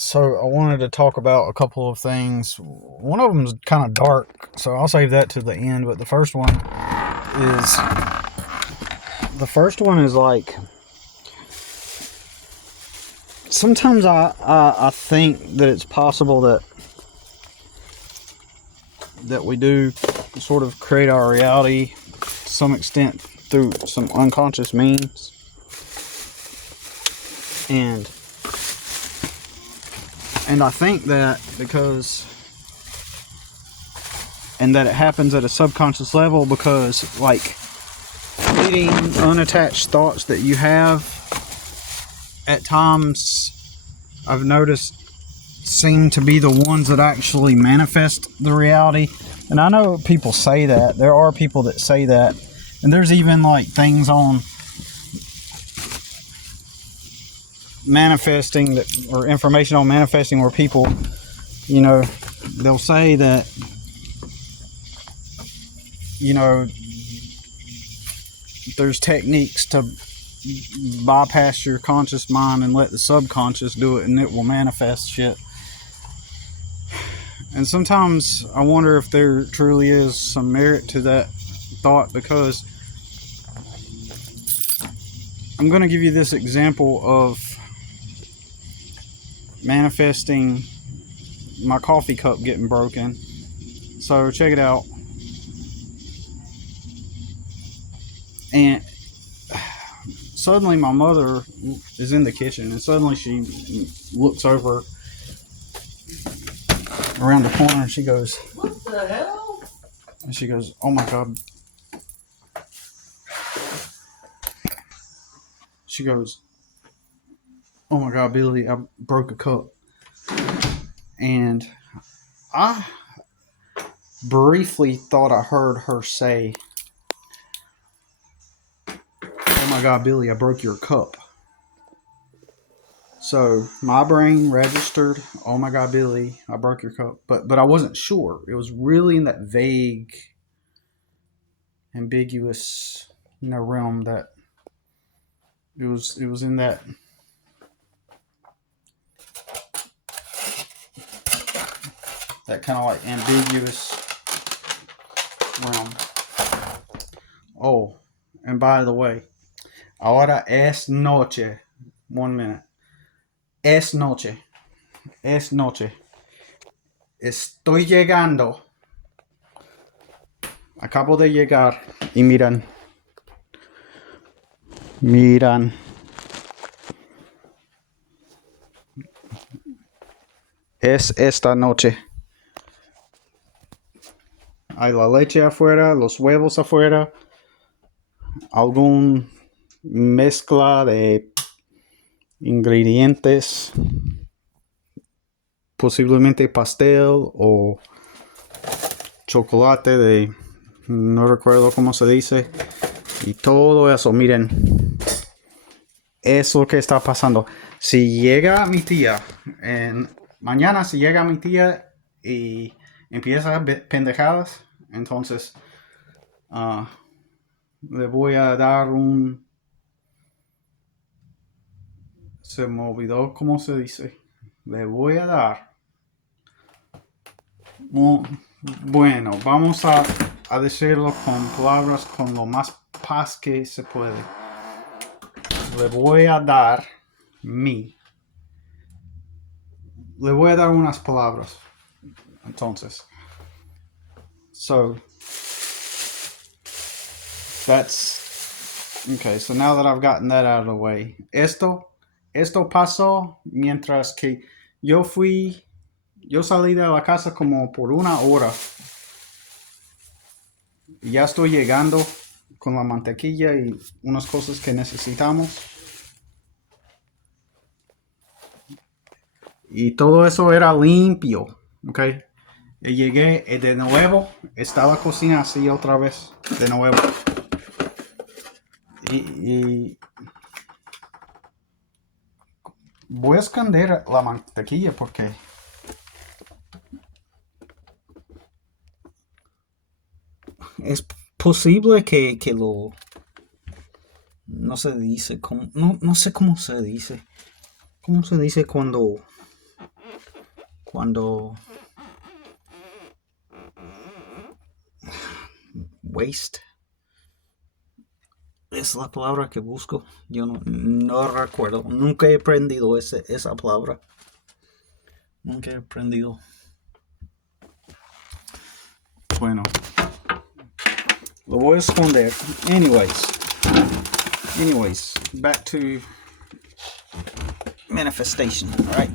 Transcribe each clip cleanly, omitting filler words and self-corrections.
So I wanted to talk about a couple of things. One of them is kind of dark, so I'll save that to the end. But is the first one is like sometimes I think that it's possible that we do sort of create our reality to some extent through some unconscious means, and I think that that it happens at a subconscious level because, like, fleeting, unattached thoughts that you have at times, I've noticed, seem to be the ones that actually manifest the reality. And I know people say that. There are people that say that. And there's even, like, things on manifesting or information on manifesting where people, they'll say that, there's techniques to bypass your conscious mind and let the subconscious do it, and it will manifest shit. And sometimes I wonder if there truly is some merit to that thought, because I'm going to give you this example of manifesting my coffee cup getting broken. So check it out. And suddenly my mother is in the kitchen, and suddenly she looks over around the corner and she goes, "What the hell?" And she goes, "Oh my God." She goes, "Oh my God, Billy, I broke a cup." And I briefly thought I heard her say, "Oh my God, Billy, I broke your cup." So my brain registered, "Oh my God, Billy, I broke your cup." But I wasn't sure. It was really in that vague, ambiguous, realm that it was in that kind of like ambiguous realm. Oh, and by the way, ahora es noche. 1 minute. Es noche. Es noche. Estoy llegando. Acabo de llegar. Y miran. Es esta noche. Hay la leche afuera, los huevos afuera, algún mezcla de ingredientes, posiblemente pastel o chocolate de, no recuerdo cómo se dice, y todo eso. Miren, es lo que está pasando. Si llega mi tía, mañana si llega mi tía y empieza a pendejadas, entonces le voy a dar se me olvidó cómo se dice. Le voy a dar bueno, vamos a decirlo con palabras con lo más paz que se puede. Le voy a dar unas palabras. Entonces, so that's okay. So now that I've gotten that out of the way, esto pasó mientras que yo salí de la casa como por 1 hora. Ya estoy llegando con la mantequilla y unas cosas que necesitamos. Y todo eso era limpio, ¿ok? Y llegué de nuevo, está la cocina así otra vez, de nuevo. Y voy a esconder la mantequilla porque es posible que lo... No se dice, no sé cómo se dice. ¿Cómo se dice cuando Cuando waste es la palabra que busco. Yo no recuerdo. Nunca he aprendido esa palabra. Nunca he aprendido. Bueno, lo voy a esconder. Anyways, back to manifestation, right?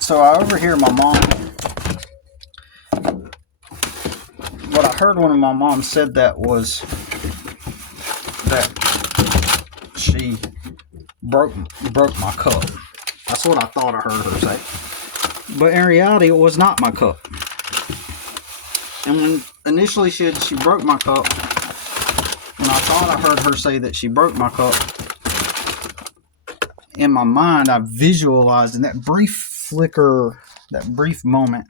So I overhear my mom. What I heard when my mom said that was that she broke my cup. That's what I thought I heard her say. But in reality, it was not my cup. And when initially she broke my cup, and I thought I heard her say that she broke my cup, in my mind, I visualized in that brief flicker, that brief moment,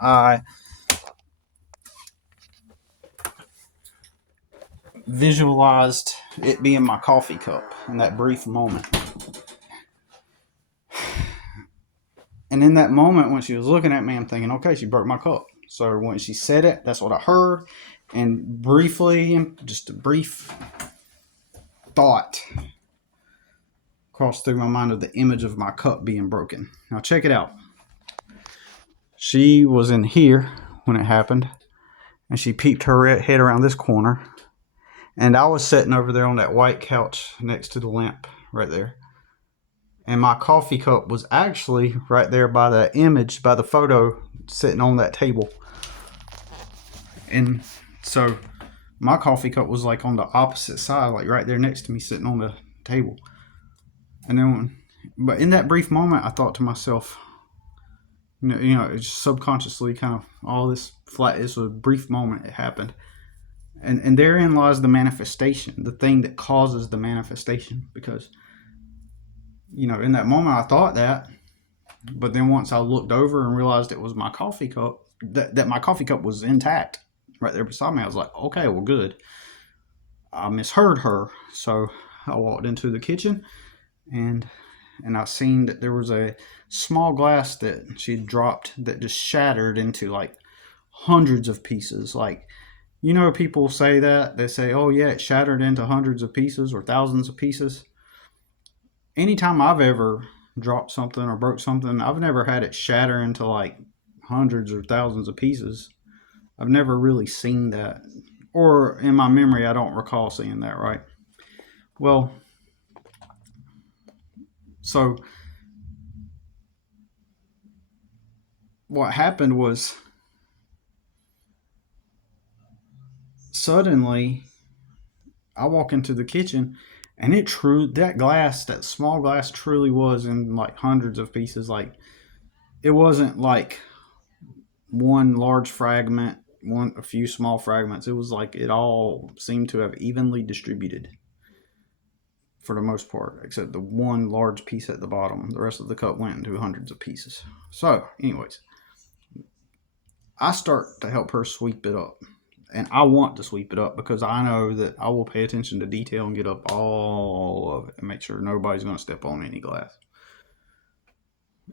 I visualized it being my coffee cup in that brief moment. And in that moment, when she was looking at me, I'm thinking, okay, she broke my cup. So when she said it, that's what I heard. And briefly, just a brief thought crossed through my mind of the image of my cup being broken. Now check it out. She was in here when it happened, and she peeked her head around this corner. And I was sitting over there on that white couch next to the lamp right there. And my coffee cup was actually right there by the image, by the photo sitting on that table. And so my coffee cup was like on the opposite side, like right there next to me, sitting on the table. And then, but in that brief moment, I thought to myself, you know, it's subconsciously kind of all this flat. It's a brief moment. It happened. And therein lies the manifestation, the thing that causes the manifestation. Because, you know, in that moment I thought that, but then once I looked over and realized it was my coffee cup, that my coffee cup was intact right there beside me, I was like, okay, well, good. I misheard her. So I walked into the kitchen and I seen that there was a small glass that she dropped that just shattered into like hundreds of pieces. Like, you know, people say that. They say, oh, yeah, it shattered into hundreds of pieces or thousands of pieces. Anytime I've ever dropped something or broke something, I've never had it shatter into like hundreds or thousands of pieces. I've never really seen that. Or in my memory, I don't recall seeing that, right? Well, so what happened was suddenly I walk into the kitchen and that small glass truly was in like hundreds of pieces. Like, it wasn't like one large fragment, a few small fragments. It was like it all seemed to have evenly distributed for the most part, except the one large piece at the bottom. The rest of the cup went into hundreds of pieces. So, anyways, I start to help her sweep it up. And I want to sweep it up because I know that I will pay attention to detail and get up all of it and make sure nobody's going to step on any glass.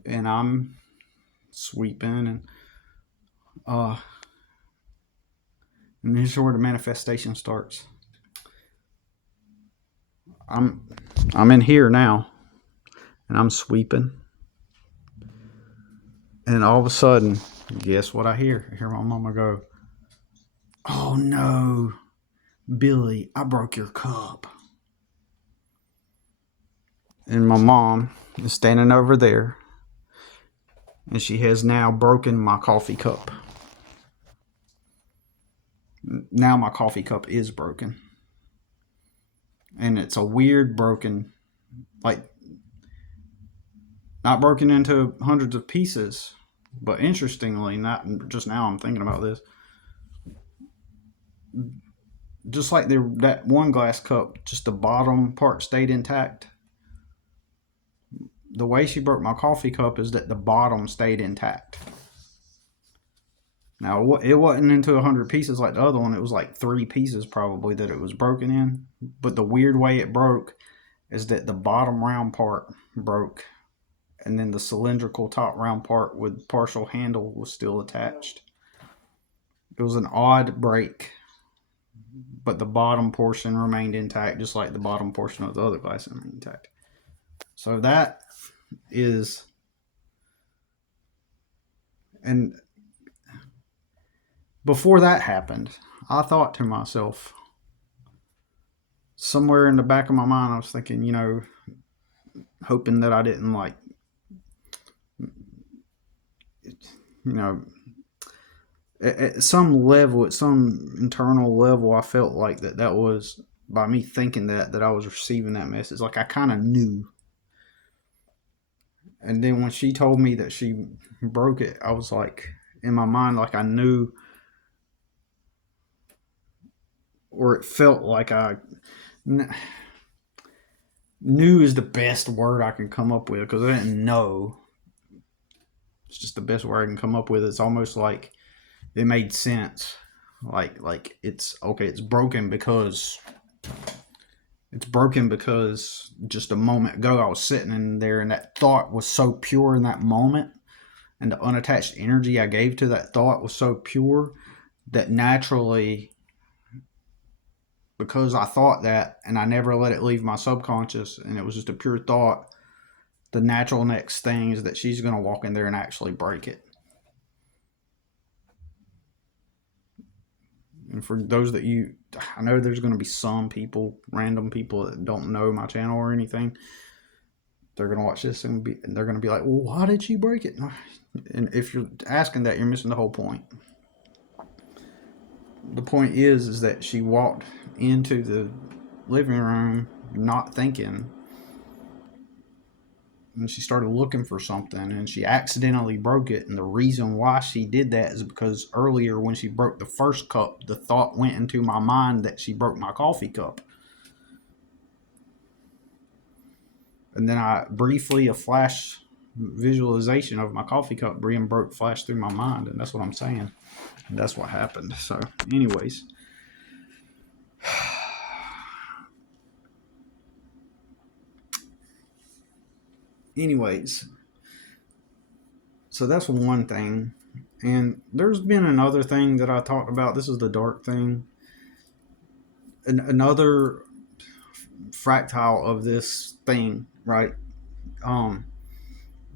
And I'm sweeping and here's where the manifestation starts. I'm in here now and I'm sweeping. And all of a sudden, guess what I hear? I hear my mama go, "Oh no, Billy, I broke your cup." And my mom is standing over there, and she has now broken my coffee cup. Now my coffee cup is broken. And it's a weird broken, like, not broken into hundreds of pieces, but interestingly, not just now I'm thinking about this, just like that one glass cup, just the bottom part stayed intact. The way she broke my coffee cup is that the bottom stayed intact. Now, it wasn't into 100 pieces like the other one. It was like 3 pieces probably that it was broken in. But the weird way it broke is that the bottom round part broke, and then the cylindrical top round part with partial handle was still attached. It was an odd break, but the bottom portion remained intact, just like the bottom portion of the other glass remained intact. So that is, and before that happened, I thought to myself, somewhere in the back of my mind, I was thinking, hoping that I didn't at some level, at some internal level, I felt like that was by me thinking that I was receiving that message. Like I kind of knew. And then when she told me that she broke it, I was like, in my mind, like I knew, or it felt like knew is the best word I can come up with, because I didn't know. It's just the best word I can come up with. It's almost like it made sense. Like it's okay. It's broken because just a moment ago I was sitting in there, and that thought was so pure in that moment, and the unattached energy I gave to that thought was so pure that naturally, because I thought that and I never let it leave my subconscious, and it was just a pure thought, the natural next thing is that she's going to walk in there and actually break it. And for those that I know there's going to be some people, random people that don't know my channel or anything. They're going to watch this and they're going to be like, well, why did she break it? And if you're asking that, you're missing the whole point. The point is that she walked into the living room not thinking, and she started looking for something, and she accidentally broke it. And the reason why she did that is because earlier when she broke the first cup, the thought went into my mind that she broke my coffee cup. And then a flash visualization of my coffee cup being broke flashed through my mind, and that's what I'm saying. And that's what happened. So anyways, so that's one thing. And there's been another thing that I talked about. This is the dark thing. Another fractile of this thing, right?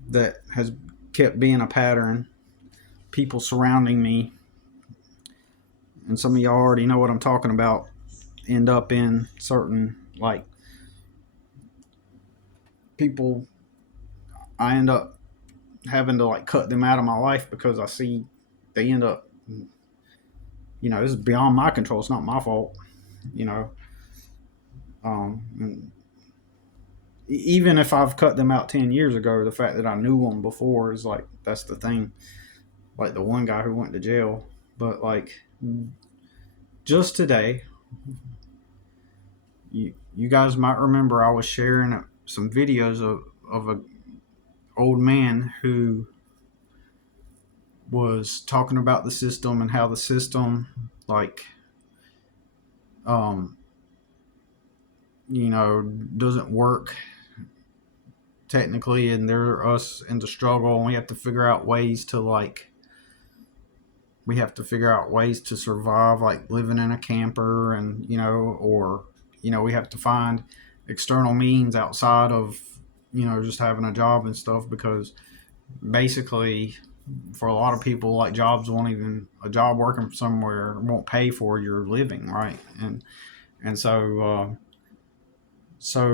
That has kept being a pattern. People surrounding me, and some of y'all already know what I'm talking about, end up in certain, like, people, I end up having to like cut them out of my life because I see they end up, this is beyond my control. It's not my fault, even if I've cut them out 10 years ago, the fact that I knew them before is like, that's the thing. Like the one guy who went to jail. But like, just today, you guys might remember I was sharing some videos of a old man who was talking about the system and how the system, like, doesn't work technically, and they're us in the struggle, and we have to figure out ways to survive, like living in a camper, and we have to find external means outside of just having a job and stuff, because basically for a lot of people, like, a job working somewhere won't pay for your living, right? And so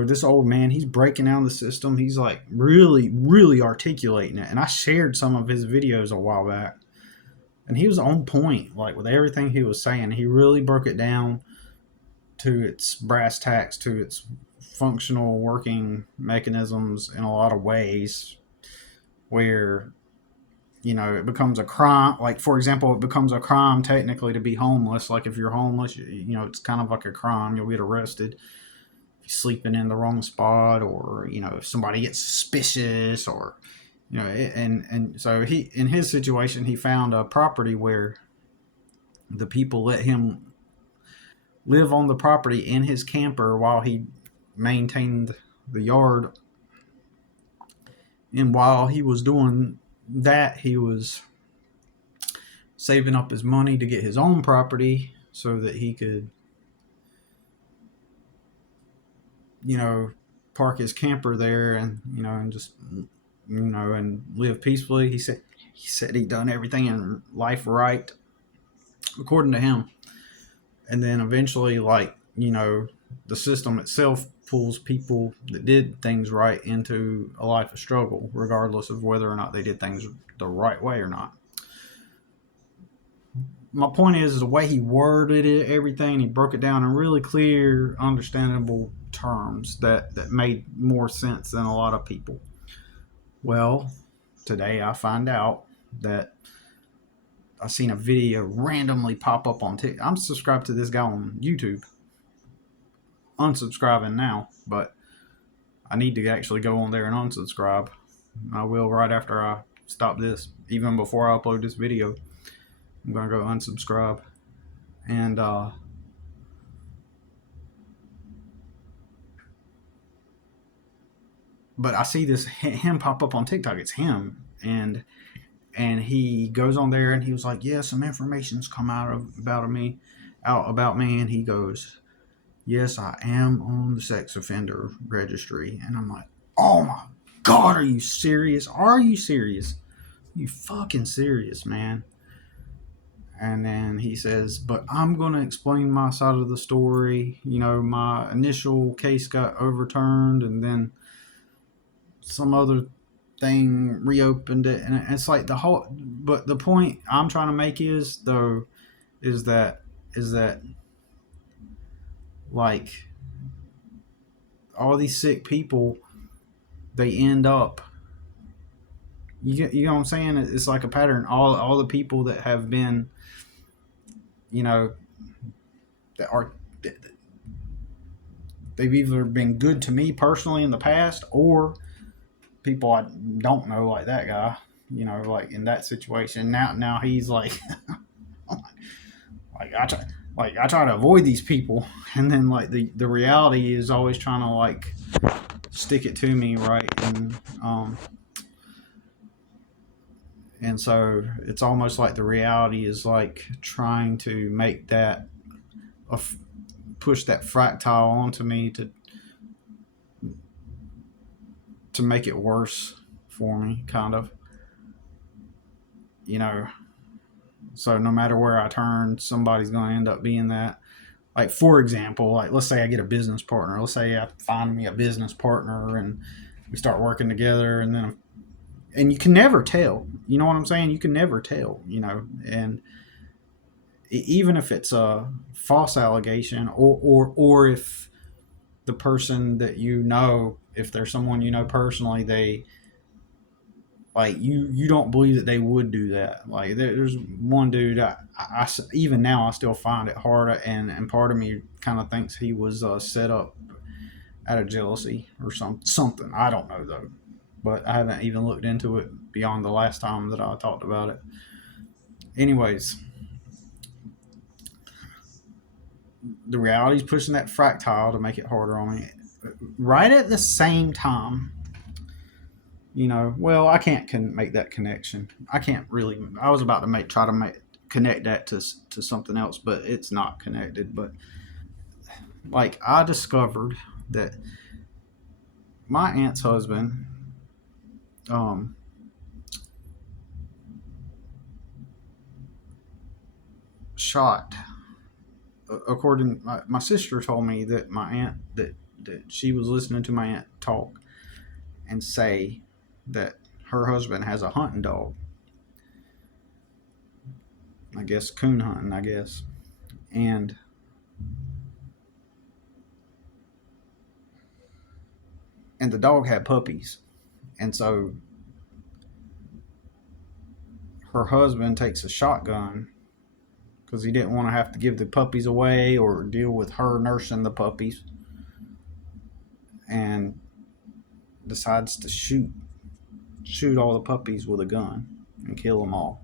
this old man, he's breaking down the system. He's like really, really articulating it. And I shared some of his videos a while back, and he was on point, like with everything he was saying. He really broke it down to its brass tacks, to its functional working mechanisms in a lot of ways, where it becomes a crime. Like, for example, it becomes a crime technically to be homeless. Like, if you're homeless, it's kind of like a crime. You'll get arrested if you're sleeping in the wrong spot, or if somebody gets suspicious, or You know, and so he, in his situation, he found a property where the people let him live on the property in his camper while he maintained the yard. And while he was doing that, he was saving up his money to get his own property so that he could, you know, park his camper there and, you know, and just, you know, and live peacefully. He said he'd done everything in life right, according to him. And then eventually, like, you know, the system itself pulls people that did things right into a life of struggle, regardless of whether or not they did things the right way or not. My point is the way he worded it, everything, he broke it down in really clear, understandable terms that made more sense than a lot of people. Well, today I find out that I seen a video randomly pop up on TikTok. I'm subscribed to this guy on YouTube. Unsubscribing now, but I need to actually go on there and unsubscribe. I will right after I stop this, even before I upload this video. I'm gonna go unsubscribe, and but I see this him pop up on TikTok. It's him, and he goes on there and he was like, "Yeah, some information's come about me, and he goes, "Yes, I am on the sex offender registry," and I'm like, "Oh my God, are you serious? Are you serious? You fucking serious, man?" And then he says, "But I'm going to explain my side of the story. You know, my initial case got overturned and then some other thing reopened it." And it's like the whole, but the point I'm trying to make is, though, is that like all these sick people, they end up, you know what I'm saying? It's like a pattern. All the people that have been, you know, that are, they've either been good to me personally in the past, or people I don't know, like that guy, you know, like in that situation. Now he's like, like I try to avoid these people, and then like the reality is always trying to like stick it to me, right? And so it's almost like the reality is like trying to make that push that fractile onto me to make it worse for me, kind of, you know. So no matter where I turn, somebody's going to end up being that. Like, for example, like, let's say I get a business partner. Let's say I find me a business partner and we start working together, and you can never tell. You know what I'm saying? You can never tell, you know. And even if it's a false allegation, or if the person that you know, if there's someone you know personally, they, like, you don't believe that they would do that. Like, there's one dude, I even now I still find it hard, and part of me kind of thinks he was set up out of jealousy or something. I don't know though, but I haven't even looked into it beyond the last time that I talked about it. Anyways, the reality is pushing that fractile to make it harder on me. Right at the same time, you know, well, I can't make that connection. I can't really. I was about to try to connect that to something else, but it's not connected. But like, I discovered that my aunt's husband, um, shot. According, my sister told me that my aunt, that she was listening to my aunt talk and say that her husband has a hunting dog. I guess coon hunting, I guess. And the dog had puppies. And so her husband takes a shotgun because he didn't want to have to give the puppies away or deal with her nursing the puppies, and decides to shoot shoot all the puppies with a gun and kill them all.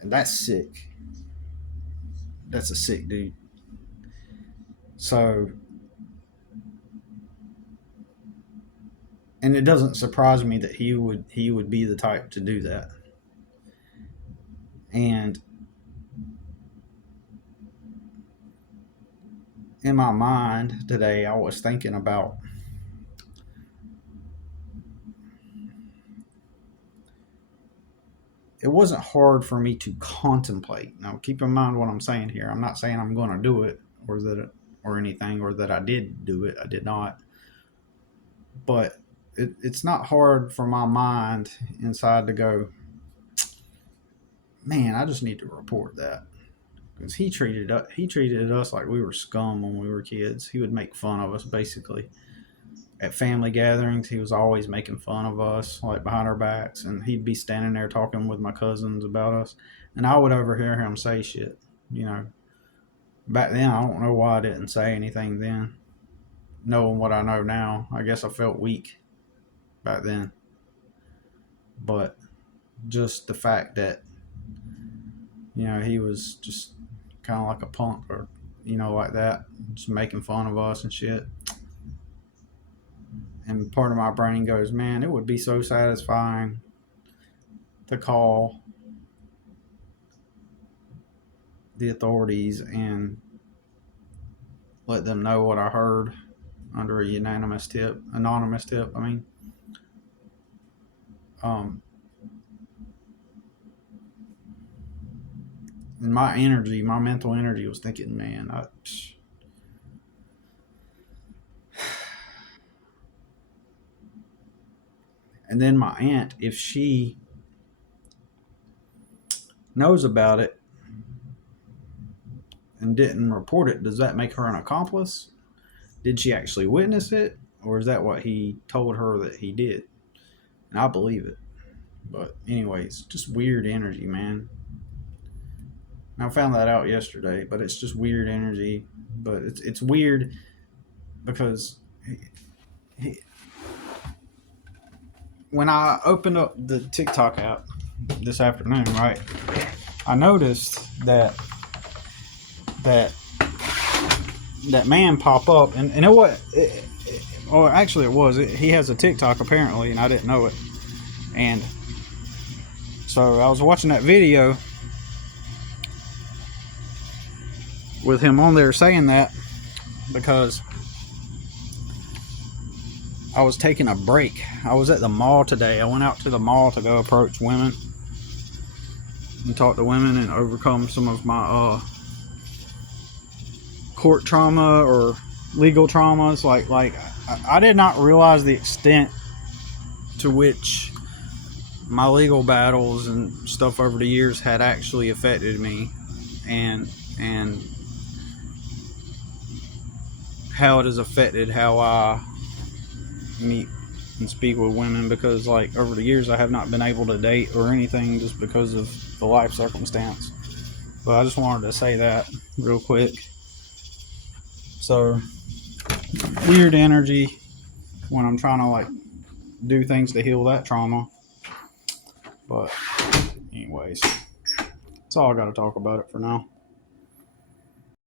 And that's sick. That's a sick dude. So, and it doesn't surprise me that he would be the type to do that. And in my mind today, I was thinking about it wasn't hard for me to contemplate. Now, keep in mind what I'm saying here. I'm not saying I'm going to do it or anything, or that I did do it. I did not. But it's not hard for my mind inside to go, man, I just need to report that. Because he treated us like we were scum when we were kids. He would make fun of us, basically. At family gatherings, he was always making fun of us, like behind our backs, and he'd be standing there talking with my cousins about us, and I would overhear him say shit. Back then, I don't know why I didn't say anything then. Knowing what I know now, I guess I felt weak back then. But just the fact that, he was just kind of like a punk, or, like that, just making fun of us and shit. And part of my brain goes, man, it would be so satisfying to call the authorities and let them know what I heard under a anonymous tip. And my mental energy was thinking, man, and then my aunt, if she knows about it and didn't report it, does that make her an accomplice? Did she actually witness it? Or is that what he told her that he did? And I believe it. But anyways, just weird energy, man. I found that out yesterday, but it's just weird energy. But it's weird because when I opened up the TikTok app this afternoon, right, I noticed that man pop up, and it was, he has a TikTok apparently, and I didn't know it. And so I was watching that video with him on there saying that, because I was taking a break. I was at the mall today. I went out to the mall to go approach women and talk to women and overcome some of my court trauma or legal traumas. Like I did not realize the extent to which my legal battles and stuff over the years had actually affected me, and how it has affected how I meet and speak with women, because like over the years I have not been able to date or anything just because of the life circumstance. But I just wanted to say that real quick. So weird energy when I'm trying to like do things to heal that trauma. But anyways, that's all I got to talk about it for now.